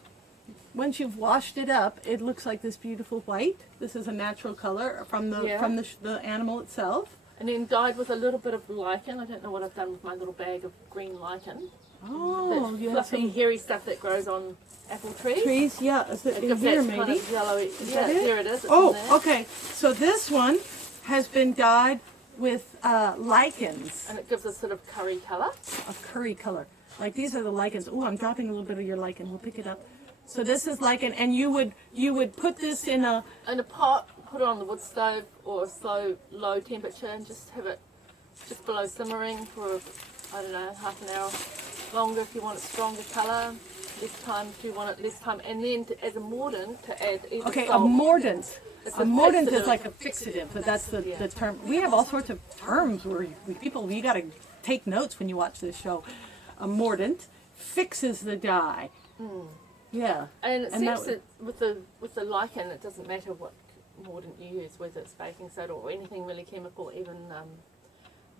you've washed it up, it looks like this beautiful white. This is a natural color from the animal itself. And then dyed with a little bit of lichen. I don't know what I've done with my little bag of green lichen. Oh, yeah, fluffy, hairy stuff that grows on apple trees. Trees, yeah. Is it in here, maybe? Kind of yellowy. Yeah, there it is. It's oh, in there. okay. So this one has been dyed with lichens. And it gives a sort of curry colour. A curry color. Like these are the lichens. Oh, I'm dropping a little bit of your lichen. We'll pick it up. So this is lichen, and you would put this in a pot, put it on the wood stove or a low temperature, and just have it just below simmering for, I don't know, half an hour longer if you want it stronger colour. Less time if you want it less time, and then as a mordant to add either okay, salt. a mordant. A mordant is fixative. like a fixative, but that's the term. We have all sorts of terms where you got to take notes when you watch this show. A mordant fixes the dye. Mm. Yeah. And it seems that with the lichen, it doesn't matter what mordant you use, whether it's baking soda or anything really chemical, even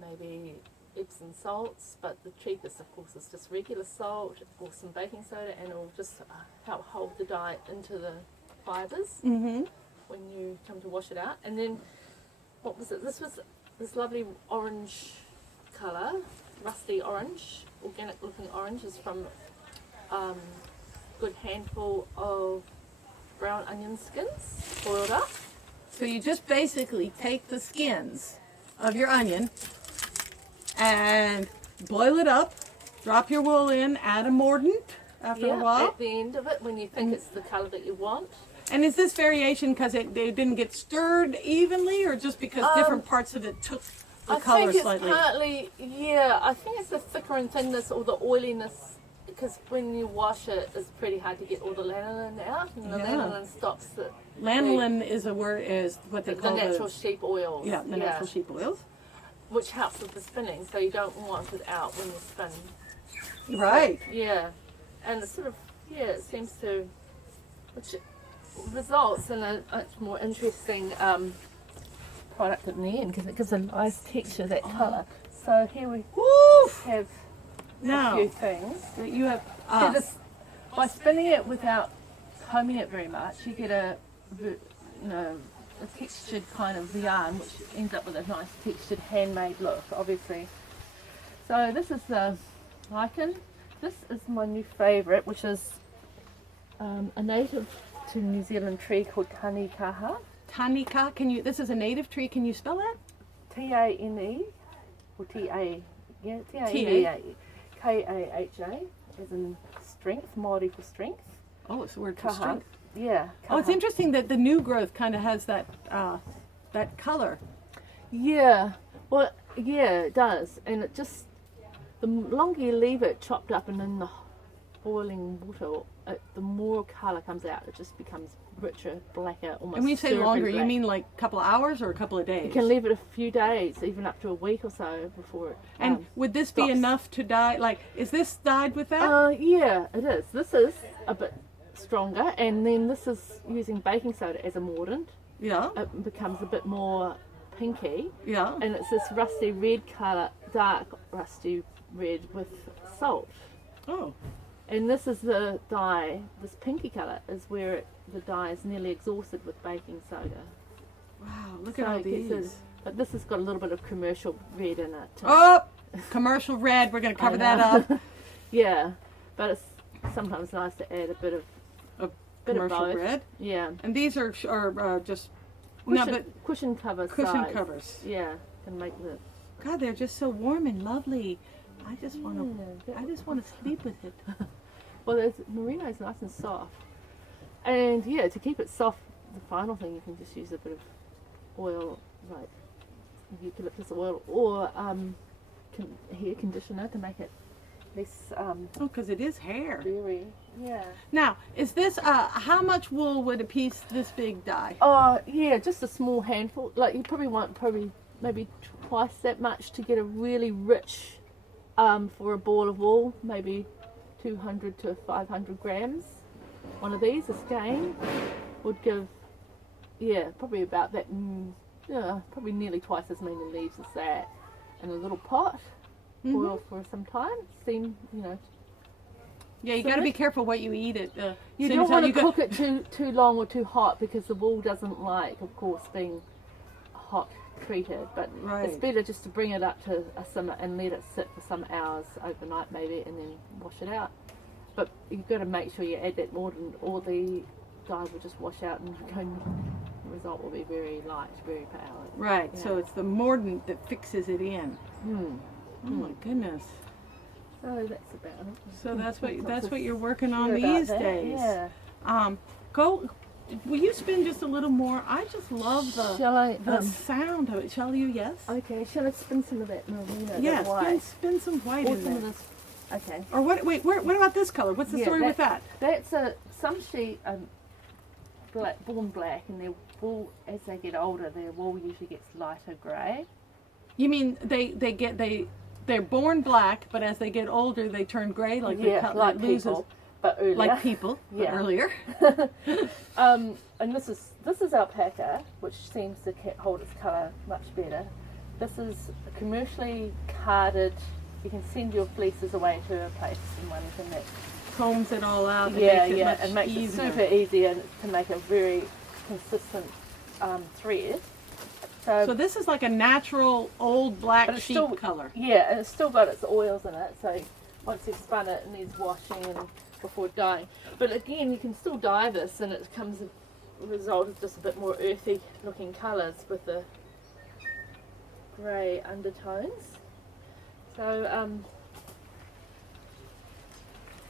maybe Epsom salts, but the cheapest of course is just regular salt or some baking soda, and it'll just help hold the dye into the fibres, when you come to wash it out. And then, what was it? This was this lovely orange colour, rusty orange, organic looking orange, is from good handful of brown onion skins boiled up. So you just basically take the skins of your onion and boil it up, drop your wool in, add a mordant after a while. At the end of it, when you think it's the colour that you want. And is this variation because they didn't get stirred evenly, or just because different parts of it took the color think slightly? it's partly, I think it's the thicker and thinness or the oiliness, because when you wash it, it's pretty hard to get all the lanolin out, and the lanolin stops the Lanolin is what they the call natural sheep oils. the natural sheep oils. Which helps with the spinning, so you don't want it out when you spin. Right. Yeah, and it sort of, it seems to, which results in a much more interesting product in the end, because it gives a nice texture, that colour. So here we have a few things. You have So this, by spinning it without combing it very much, you get a textured kind of yarn, which ends up with a nice textured handmade look, obviously. So this is the lichen. This is my new favourite, which is a native to New Zealand tree called tanikaha. Tanika. This is a native tree. Can you spell that? T-A-N-E or T-A, T-A-N-E-K-A-H-A, as in strength, Māori for strength. Oh, it's a word for Kaha. strength. Yeah. Oh, it's kaha. interesting that the new growth kind of has that color. Yeah. Well, yeah, it does, and it just, the longer you leave it chopped up and in the boiling water, the more colour comes out. It just becomes richer, blacker, almost. And when you say syrupy longer, you black. mean like a couple of hours or a couple of days? You can leave it a few days, even up to a week or so before it. And would this be stops. enough to dye? Like, is this dyed with that? Yeah, it is. This is a bit stronger, and then this is using baking soda as a mordant. Yeah. It becomes a bit more pinky, Yeah. and it's this rusty red colour, dark rusty red with salt. Oh. And this is the dye, this pinky colour is where the dye is nearly exhausted with baking soda. Wow. Look So at all it gets these. but this has got a little bit of commercial red in it. Oh, commercial red. We're going to cover that up. Yeah, but it's sometimes nice to add a bit of Commercial both. red. Yeah. And these are just Cushion cover cushion size. covers. Yeah, can make the. God, they're just so warm and lovely. I just want to. Yeah. I just want to sleep with it. Well, merino is nice and soft, and yeah, to keep it soft, the final thing you can just use a bit of oil, like eucalyptus oil, or hair conditioner to make it less Oh, because it is hair. very. Yeah. Now, is this how much wool would a piece this big dye? Yeah, just a small handful. Like you probably want maybe twice that much to get a really rich, for a ball of wool, maybe 200 to 500 grams. One of these, a skein, would give, probably about that, probably nearly twice as many leaves as that. In a little pot, boil for some time, steam, Yeah, you So got to be this- careful what you eat. You don't want to cook it too long or too hot, because the wool doesn't like, of course, being hot treated. But it's Right. better just to bring it up to a simmer and let it sit for some hours overnight, maybe, and then wash it out. But you've got to make sure you add that mordant, or the dye will just wash out, and the result will be very light, very pale. Right. Yeah. So it's the mordant that fixes it in. Hmm. Oh my goodness. So that's about it. So that's what you're working on Sure about these that, days. Yeah. Go. Will you spin just a little more? I just love the Shall I? sound of it. Shall you? Yes. Okay. Shall I spin some of that merino? Yeah. that white? Spin some white Or in some there. of this. Okay. Or what? Wait. What about this color? What's the Yeah, story with that? That's some sheep born black, and their wool, as they get older, their wool usually gets lighter grey. You mean they're born black, but as they get older, they turn gray, like the color like loses, people, but earlier. like people, but Yeah. earlier. And this is alpaca, which seems to hold its colour much better. This is commercially carded. You can send your fleeces away to a place and one can make. Combs it all out. Yeah, it makes it much and makes easier. it super easy and to make a very consistent thread. So this is like a natural old black But it's sheep still- color. Yeah, and it's still got its oils in it, so once you've spun it, it needs washing and before dyeing. But again, you can still dye this, and it comes a result of just a bit more earthy looking colours with the grey undertones. So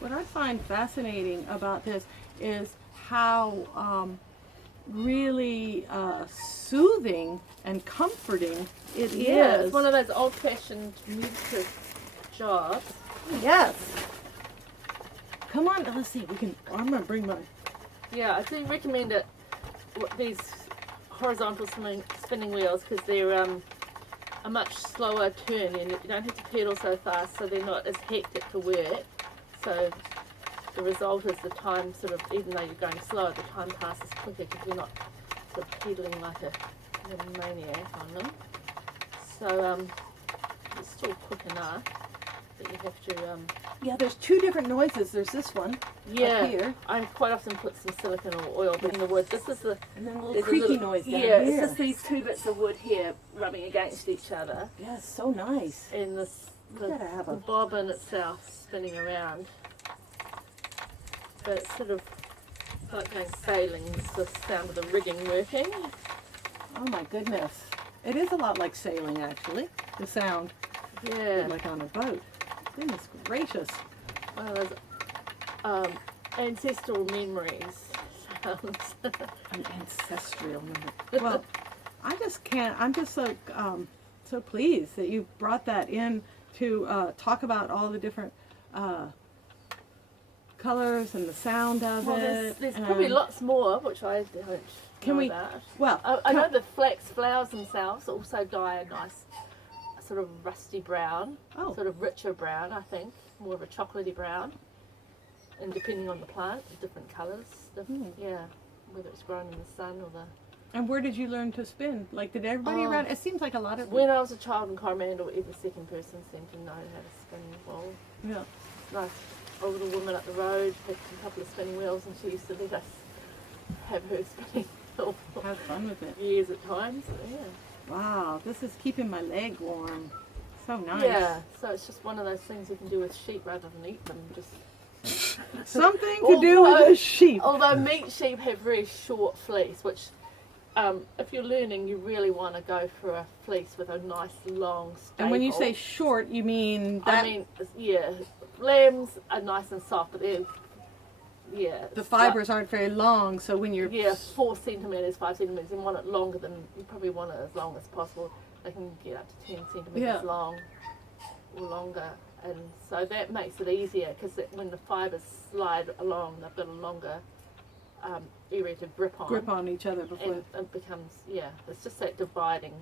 What I find fascinating about this is how really soothing and comforting it is. yeah, it's one of those old-fashioned meditative jobs. Yes. Come on, let's see. I'm gonna bring my. Yeah, I do recommend it. These horizontal spinning wheels, because they're a much slower turn, and you don't have to pedal so fast, so they're not as hectic to work. So the result is the time sort of, even though you're going slower, the time passes quicker because you're not sort of pedaling like a maniac on them. So it's still quick enough that you have to. Yeah, there's two different noises. There's this one Yeah, up here, I quite often put some silicone or oil in the wood. This is the and then a little there's a creaky little- noise down yeah, here. it's just these two bits of wood here rubbing against each other, Yeah, it's so nice. and this You gotta have the a. bobbin itself spinning around. But it's sort of like going sailing. It's the sound of the rigging working. Oh my goodness, it is a lot like sailing actually. The sound, Yeah, like on a boat. Goodness gracious. one of those ancestral memories. Sounds. An ancestral memory. Well, I just can't. I'm just so so pleased that you brought that in to talk about all the different colors and the sound of Well, it. there's probably and- lots more which I don't Can know we- about. Well, I know the flax flowers themselves also dye a nice sort of rusty brown, Oh. sort of richer brown, I think, more of a chocolatey brown. And depending on the plant, different colours. Yeah, whether it's grown in the sun or the. And where did you learn to spin? Like, did everybody Oh. around? It seems like a lot of. When I was a child in Coromandel, every second person seemed to know how to spin wool. Yeah. Nice older woman up the road had a couple of spinning wheels, and she used to let us have her spinning for Have fun with it. years at times. Yeah. Wow, this is keeping my leg warm. So nice. Yeah, so it's just one of those things you can do with sheep rather than eat them. Just Something to do with Although- the sheep. although meat sheep have very short fleece, which if you're learning, you really want to go for a fleece with a nice long staple. And when you say short, you mean that I mean, yeah, lambs are nice and soft, but they're yeah. the it's fibers aren't very long, so when you're Like, yeah, 4 centimeters, 5 centimeters. You want it longer than you probably want it as long as possible. They can get up to 10 centimeters Yeah. long or longer, and so that makes it easier because when the fibers slide along, they've got a longer area to grip on each other before. and it becomes it's just that dividing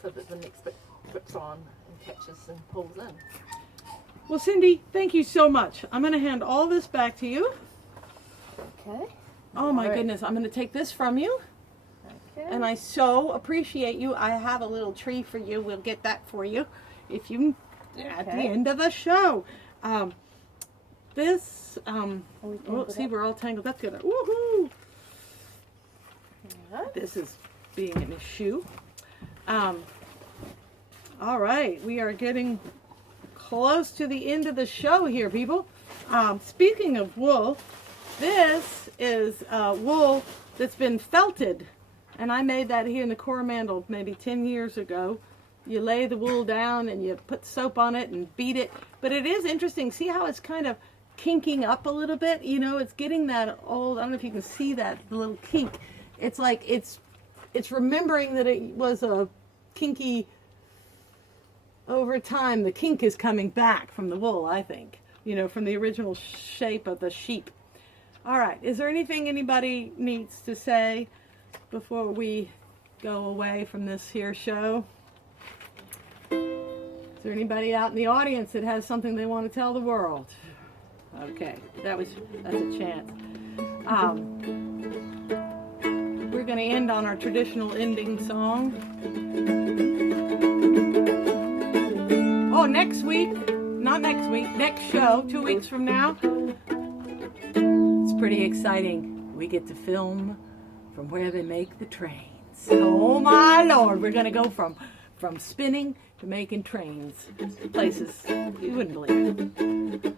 so that the next bit grips on and catches and pulls in. Well, Cindy, thank you so much. I'm going to hand all this back to you. Okay. Oh my Alright. goodness, I'm going to take this from you. Okay. And I so appreciate you. I have a little tree for you. We'll get that for you if you at the Okay. end of the show. This we oh, tangled see, up? we're all tangled up together. Woohoo! Alright. This is being in a shoe. All right, we are getting close to the end of the show here, people. Speaking of wool, this is wool that's been felted, and I made that here in the Coromandel maybe 10 years ago. You lay the wool down and you put soap on it and beat it, but it is interesting. See how it's kind of kinking up a little bit? You know, it's getting that old, I don't know if you can see that, the little kink. It's like it's remembering that it was a kinky. Over time, the kink is coming back from the wool, I think. You know, from the original shape of the sheep. All right, is there anything anybody needs to say before we go away from this here show? Is there anybody out in the audience that has something they want to tell the world? Okay, that's a chance. We're going to end on our traditional ending song. Oh, next show, 2 weeks from now. It's pretty exciting. We get to film from where they make the trains. plants. Oh my Lord, we're gonna go from spinning to making trains, places you wouldn't believe it.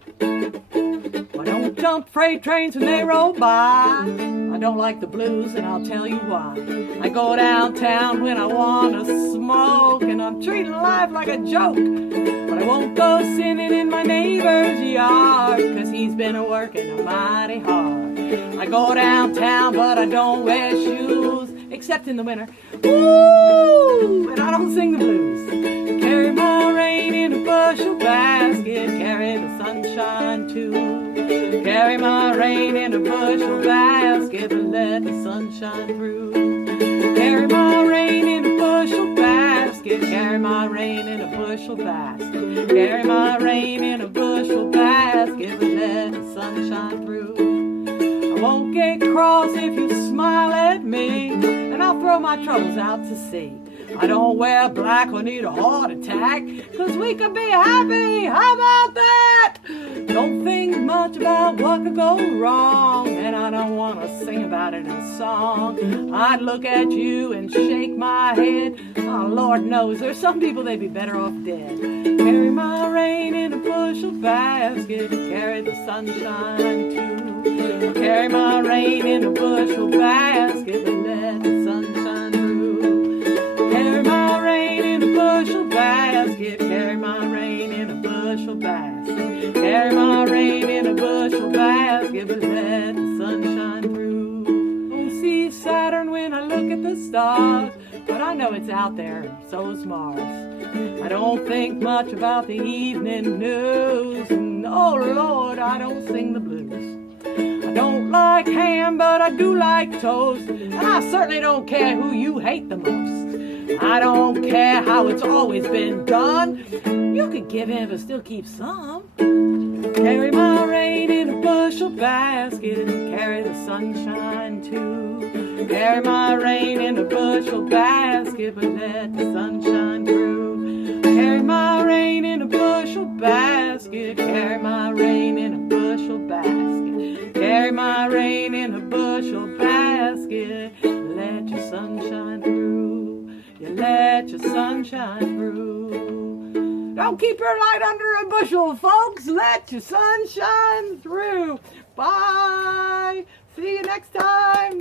I don't jump freight trains when they roll by. I don't like the blues, and I'll tell you why. I go downtown when I wanna smoke, and I'm treating life like a joke. But I won't go sinning in my neighbor's yard, 'cause he's been a-working mighty hard. I go downtown, but I don't wear shoes, except in the winter. Woo! And I don't sing the blues. Carry my rain in a bushel basket, carry the sunshine too. Carry my rain in a bushel basket, but let the sun shine through. Carry my rain in a bushel basket, carry my rain in a bushel basket. Carry my rain in a bushel basket, but let the sun shine through. I won't get cross if you smile at me, and I'll throw my troubles out to sea. I don't wear black or need a heart attack, 'cause we can be happy, how about that? Don't think much about what could go wrong, and I don't want to sing about it in a song. I'd look at you and shake my head. Oh, Lord knows, there's some people they'd be better off dead. Carry my rain in a bushel basket, carry the sunshine too. Carry my rain in a bushel basket, but let the sun shine through. Carry my rain in a bushel basket, carry my rain in a bushel basket. Carry my rain in a bushel basket, but let the sun shine through. Don't see Saturn when I look at the stars, but I know it's out there, and so is Mars. I don't think much about the evening news, and oh Lord, I don't sing the blues. I don't like ham, but I do like toast, and I certainly don't care who you hate the most. I don't care how it's always been done. You could give in, but still keep some. Carry my rain in a bushel basket, and carry the sunshine too. Carry my rain in a bushel basket, but let the sun shine through. Carry my rain in a bushel basket, carry my rain in a bushel basket. Carry my rain in a bushel basket, let your sun shine through. You let your sun shine through. Don't keep your light under a bushel, folks. Let your sun shine through. Bye. See you next time.